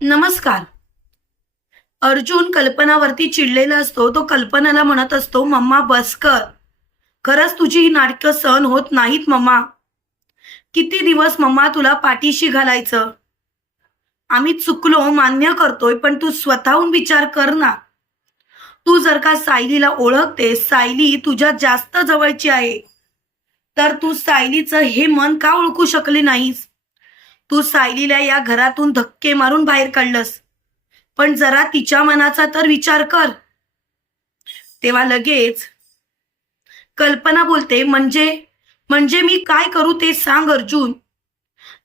नमस्कार. अर्जुन कल्पनावरती चिडलेला असतो तो कल्पनाला म्हणत असतो मम्मा बस कर. खरंच तुझी ही नाटकं सहन होत नाहीत मम्मा. किती दिवस मम्मा तुला पाठीशी घालायचं? आम्ही चुकलो मान्य करतोय पण तू स्वतःहून विचार कर ना. तू जर का सायलीला ओळखते सायली तुझ्या जास्त जवळची आहे. तर तू सायलीचं हे मन का ओळखू शकले नाहीस? तू सायलीला या घरातून धक्के मारून बाहेर काढलंस. पण जरा तिच्या मनाचा तर विचार कर. तेव्हा लगेच कल्पना बोलते म्हणजे म्हणजे मी काय करू ते सांग अर्जुन.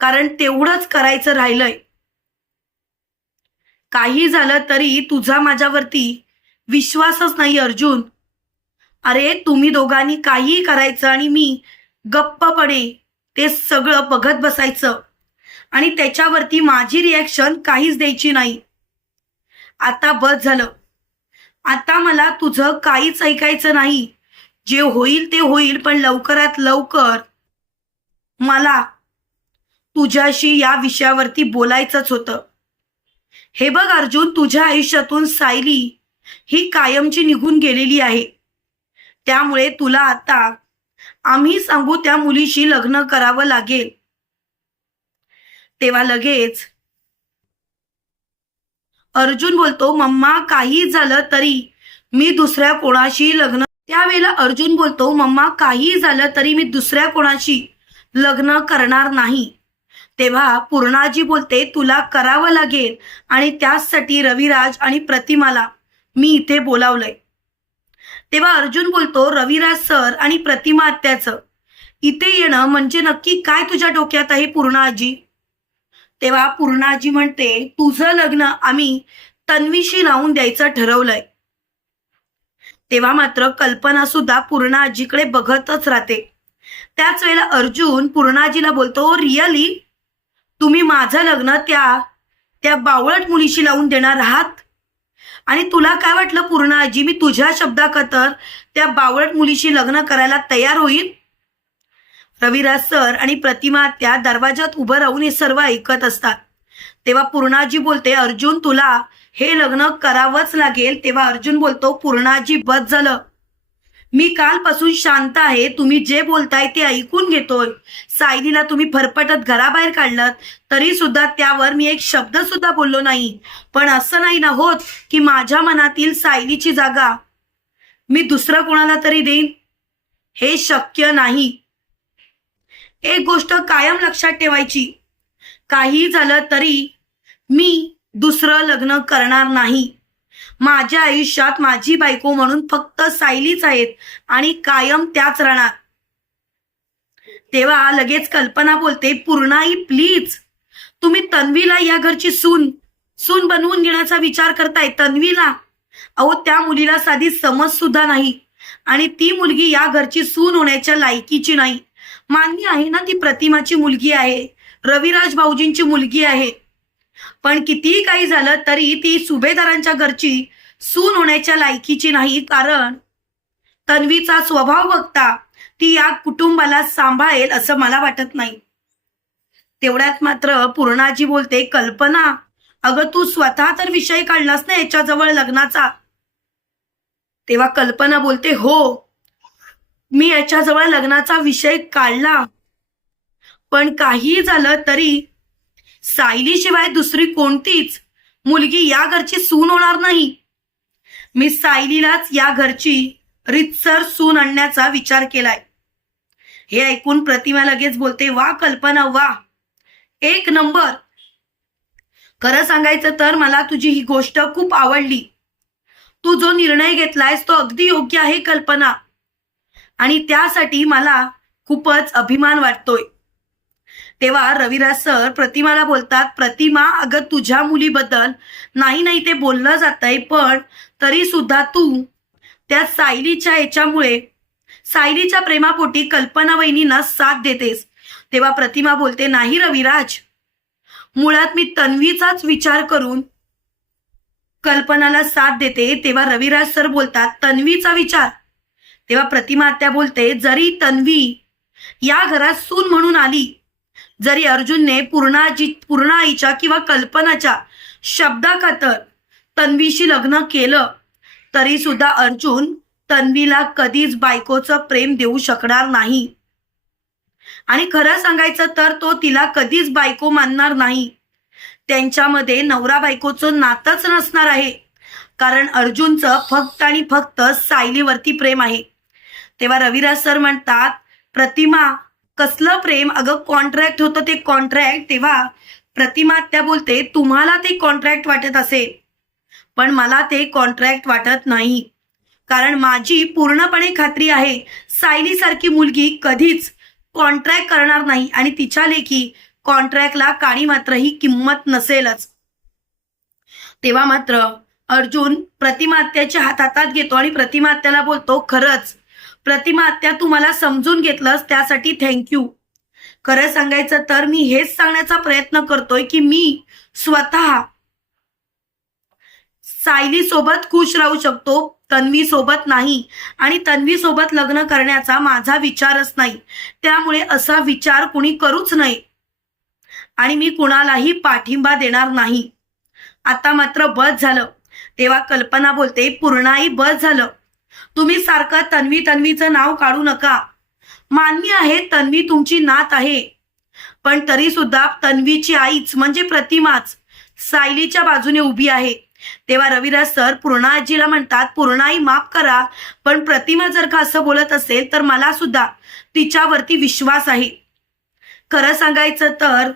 कारण तेवढंच करायचं राहिलंय. काही झालं तरी तुझा माझ्यावरती विश्वासच नाही अर्जुन. अरे तुम्ही दोघांनी काहीही करायचं आणि मी गप्पपणे ते सगळं बघत बसायचं. आणि त्याच्यावरती माझी रिॲक्शन काहीच द्यायची नाही. आता बस झालं. आता मला तुझं काहीच ऐकायचं नाही. जे होईल ते होईल पण लवकरात लवकर मला तुझ्याशी या विषयावरती बोलायचंच होतं. हे बघ अर्जुन तुझ्या आयुष्यातून सायली ही कायमची निघून गेलेली आहे. त्यामुळे तुला आता आम्ही सांगू त्या मुलीशी लग्न करावं लागेल. तेव्हा लगेच अर्जुन बोलतो मम्मा काही झालं तरी मी दुसऱ्या कोणाशी लग्न त्यावेळेला अर्जुन बोलतो मम्मा काही झालं तरी मी दुसऱ्या कोणाशी लग्न करणार नाही तेव्हा पूर्णाजी बोलते तुला करावं लागेल आणि त्याचसाठी रविराज आणि प्रतिमाला मी इथे बोलावलंय तेव्हा अर्जुन बोलतो रविराज सर आणि प्रतिमा आत्याचं इथे येणं म्हणजे नक्की काय तुझ्या डोक्यात आहे पूर्णाजी? तेव्हा पूर्णाजी म्हणते तुझं लग्न आम्ही तन्वीशी लावून द्यायचं ठरवलंय. तेव्हा मात्र कल्पना सुद्धा पूर्णाजीकडे बघतच राहते. त्याच वेळेला अर्जुन पूर्णाजीला बोलतो रिअली? तुम्ही माझं लग्न त्या त्या बावळट मुलीशी लावून देणार आहात? आणि तुला काय वाटलं पूर्णाजी? मी तुझ्या शब्दाकतर त्या बावळट मुलीशी लग्न करायला तयार होईल रविराज सर आणि प्रतिमा त्या दरवाजात उभं राहून हे सर्व ऐकत असतात. तेव्हा पूर्णाजी बोलते अर्जुन तुला हे लग्न करावंच लागेल. तेव्हा अर्जुन बोलतो पूर्णाजी बस झालं. मी कालपासून शांत आहे. तुम्ही जे बोलताय ते ऐकून घेतोय. सायलीला तुम्ही फरफटत घराबाहेर काढलं तरी सुद्धा त्यावर मी एक शब्द सुद्धा बोललो नाही. पण असं नाही ना होत की माझ्या मनातील सायलीची जागा मी दुसरं कोणाला तरी देईन? हे शक्य नाही. एक गोष्ट कायम लक्षात ठेवायची. काही झालं तरी मी दुसरं लग्न करणार नाही. माझ्या आयुष्यात माझी बायको म्हणून फक्त सायलीच आहेत आणि कायम त्याच राहणार. तेव्हा लगेच कल्पना बोलते पूर्णाई प्लीज तुम्ही तन्वीला या घरची सून सून बनवून घेण्याचा विचार करताय तन्वीला. अहो त्या मुलीला साधी समज सुद्धा नाही आणि ती मुलगी या घरची सून होण्याच्या लायकीची नाही. मान्य आहे ना ती प्रतिमाची मुलगी आहे. रविराज भाऊजींची मुलगी आहे. पण कितीही काही झालं तरी ती सुभेदारांच्या घरची सून होण्याच्या लायकीची नाही. कारण तन्वीचा स्वभाव बघता ती या कुटुंबाला सांभाळेल असं मला वाटत नाही. तेवढ्यात मात्र पूर्णाजी बोलते कल्पना अगं तू स्वतः तर विषय काढलास ना याच्याजवळ लग्नाचा? तेव्हा कल्पना बोलते हो मी याच्याजवळ लग्नाचा विषय काढला. पण काही झालं तरी सायलीशिवाय दुसरी कोणतीच मुलगी या घरची सून होणार नाही. मी सायलीलाच या घरची रितसर सून आणण्याचा विचार केलाय. हे ऐकून प्रतिमा लगेच बोलते वा कल्पना वा. एक नंबर. खरं सांगायचं तर मला तुझी ही गोष्ट खूप आवडली. तू जो निर्णय घेतलायस तो अगदी योग्य आहे कल्पना. आणि त्यासाठी मला खूपच अभिमान वाटतोय. तेव्हा रविराज सर प्रतिमाला बोलतात प्रतिमा अगं तुझ्या मुलीबद्दल नाही नाही ते बोललं जातंय पण तरी सुद्धा तू त्या सायलीच्या याच्यामुळे सायलीच्या प्रेमापोटी कल्पना वहिनींना साथ देतेस. तेव्हा प्रतिमा बोलते नाही रविराज मुळात मी तन्वीचाच विचार करून कल्पनाला साथ देते. तेव्हा रविराज सर बोलतात तन्वीचा विचार तेव्हा प्रतिमा त्या बोलते जरी तन्वी या घरात सून म्हणून आली जरी अर्जुनने पूर्णाजी पूर्णाईच्या किंवा कल्पनाच्या शब्दाखातर तन्वीशी लग्न केलं तरी सुद्धा अर्जुन तन्वीला कधीच बायकोचं प्रेम देऊ शकणार नाही. आणि खरं सांगायचं तर तो तिला कधीच बायको मानणार नाही. त्यांच्यामध्ये नवरा बायकोचं नातंच नसणार आहे. कारण अर्जुनचं फक्त आणि फक्त सायलीवरती प्रेम आहे. तेव्हा रविराज सर म्हणतात प्रतिमा कसलं प्रेम? अगं कॉन्ट्रॅक्ट होतं ते कॉन्ट्रॅक्ट तेव्हा प्रतिमा त्या बोलते तुम्हाला ते कॉन्ट्रॅक्ट वाटत असेल पण मला ते कॉन्ट्रॅक्ट वाटत नाही. कारण माझी पूर्णपणे खात्री आहे सायली सारखी मुलगी कधीच कॉन्ट्रॅक्ट करणार नाही आणि तिच्या लेखी कॉन्ट्रॅक्टला काळी मात्र ही किंमत नसेलच. तेव्हा मात्र अर्जुन प्रतिमात्याच्या हातात घेतो आणि प्रतिमात्याला बोलतो खरंच प्रतिमात्या तू मला समजून घेतलंस त्यासाठी थँक्यू खरं सांगायचं तर मी हेच सांगण्याचा प्रयत्न करतोय की मी स्वतः सायली सोबत खुश राहू शकतो तन्वी सोबत नाही. आणि तन्वी सोबत लग्न करण्याचा माझा विचारच नाही. त्यामुळे असा विचार कुणी करूच नाही आणि मी कुणालाही पाठिंबा देणार नाही. आता मात्र बस झालं. तेव्हा कल्पना बोलते पूर्णाई बस झालं. तुम्ही सारखं तन्वी तन्वीचं नाव काढू नका. मान्य आहे तन्वी तुमची नात आहे. पण तरी सुद्धा तन्वीची आईच म्हणजे प्रतिमाच सायलीच्या बाजूने उभी आहे. तेव्हा रविराज सर पूर्णाजीला म्हणतात पूर्णाई माफ करा पण प्रतिमा जर का असं बोलत असेल तर मला सुद्धा तिच्यावरती विश्वास आहे. खरं सांगायचं तर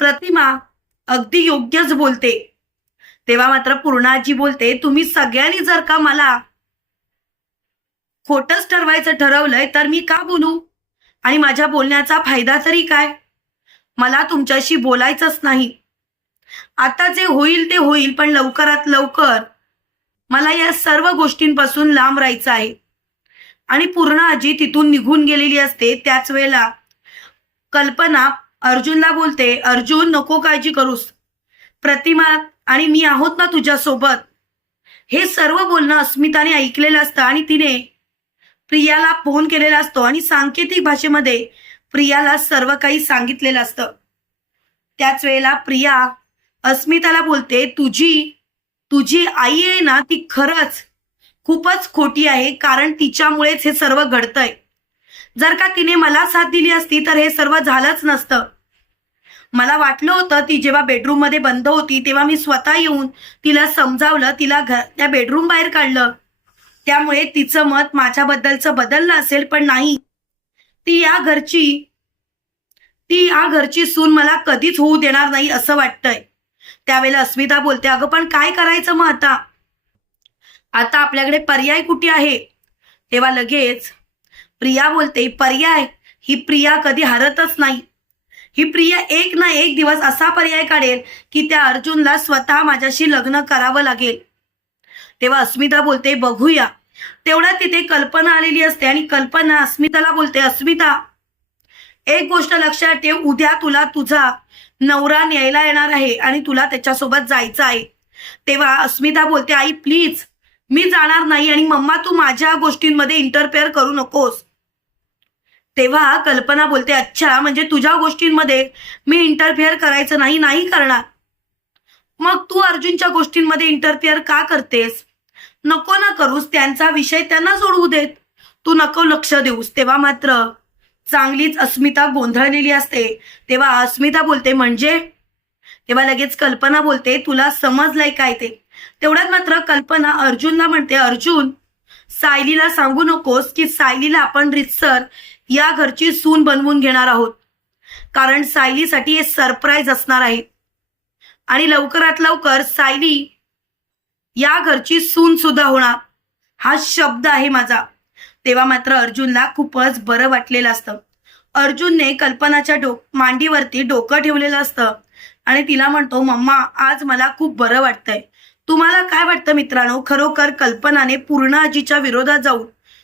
प्रतिमा अगदी योग्यच बोलते. तेव्हा मात्र पूर्णाजी बोलते तुम्ही सगळ्यांनी जर का मला खोटच ठरवायचं ठरवलंय तर मी का बोलू? आणि माझ्या बोलण्याचा फायदा तरी काय? मला तुमच्याशी बोलायचंच नाही. आता जे होईल ते होईल पण लवकरात लवकर मला या सर्व गोष्टींपासून लांब राहायचं आहे. आणि पूर्ण आजी तिथून निघून गेलेली असते. त्याच वेळेला कल्पना अर्जुनला बोलते अर्जुन नको काळजी करूस. प्रतिमा आणि मी आहोत ना तुझ्यासोबत. हे सर्व बोलणं अस्मिताने ऐकलेलं असतं आणि तिने प्रियाला फोन केलेला असतो आणि सांकेतिक भाषेमध्ये प्रियाला सर्व काही सांगितलेलं असतं. त्याच वेळेला प्रिया अस्मिताला बोलते तुझी तुझी आई आहे ना ती खरंच खूपच खोटी आहे कारण तिच्यामुळेच हे सर्व घडतंय. जर का तिने मला साथ दिली असती तर हे सर्व झालंच नसतं. मला वाटलं होतं ती जेव्हा बेडरूममध्ये बंद होती तेव्हा मी स्वतः येऊन तिला समजावलं तिला घर त्या बेडरूम बाहेर काढलं. त्यामुळे तिचं मत माझ्याबद्दलचं बदललं असेल पण नाही. ती या घरची ती या घरची सून मला कधीच होऊ देणार नाही असं वाटतंय. त्यावेळेला अस्मिता बोलते अगं पण काय करायचं मग आता? आता आपल्याकडे पर्याय कुठे आहे? तेव्हा लगेच प्रिया बोलते पर्याय ही प्रिया कधी हरतच नाही. ही प्रिया एक ना एक दिवस असा पर्याय काढेल की त्या अर्जुनला स्वतः माझ्याशी लग्न करावं लागेल. तेव्हा अस्मिता बोलते बघूया. तेवढ्या तिथे कल्पना आलेली असते आणि कल्पना अस्मिताला बोलते अस्मिता एक गोष्ट लक्षात ठेव उद्या तुला तुझा नवरा न्यायला येणार आहे आणि तुला त्याच्यासोबत जायचं आहे. तेव्हा अस्मिता बोलते आई प्लीज मी जाणार नाही आणि मम्मा तू माझ्या गोष्टींमध्ये इंटरफेअर करू नकोस. तेव्हा कल्पना बोलते अच्छा म्हणजे तुझ्या गोष्टींमध्ये मी इंटरफेअर करायचं नाही नाही करणार. मग तू अर्जुनच्या गोष्टींमध्ये इंटरफेअर का करतेस? नको ना करूस त्यांचा विषय त्यांना सोडवू देत. तू नको लक्ष देऊस. तेव्हा मात्र चांगलीच अस्मिता गोंधळलेली असते. तेव्हा अस्मिता बोलते म्हणजे? तेव्हा लगेच कल्पना बोलते तुला समजलंय काय ते? तेवढ्यात मात्र कल्पना अर्जुनला म्हणते अर्जुन सायलीला सांगू नकोस की सायलीला आपण रितसर या घरची सून बनवून घेणार आहोत. कारण सायलीसाठी हे सरप्राईज असणार आहे. आणि लवकरात लवकर सायली या घरची सून सुद्धा होणार. हा शब्द आहे माझा. तेव्हा मात्र अर्जुनला खूपच बरं वाटलेलं असतं. अर्जुनने कल्पनाच्या डो मांडीवरती डोकं ठेवलेलं असतं. आणि तिला म्हणतो मम्मा आज मला खूप बरं वाटतंय. तुम्हाला काय वाटतं मित्रांनो? खरोखर कल्पनाने पूर्ण आजीच्या विरोधात जाऊन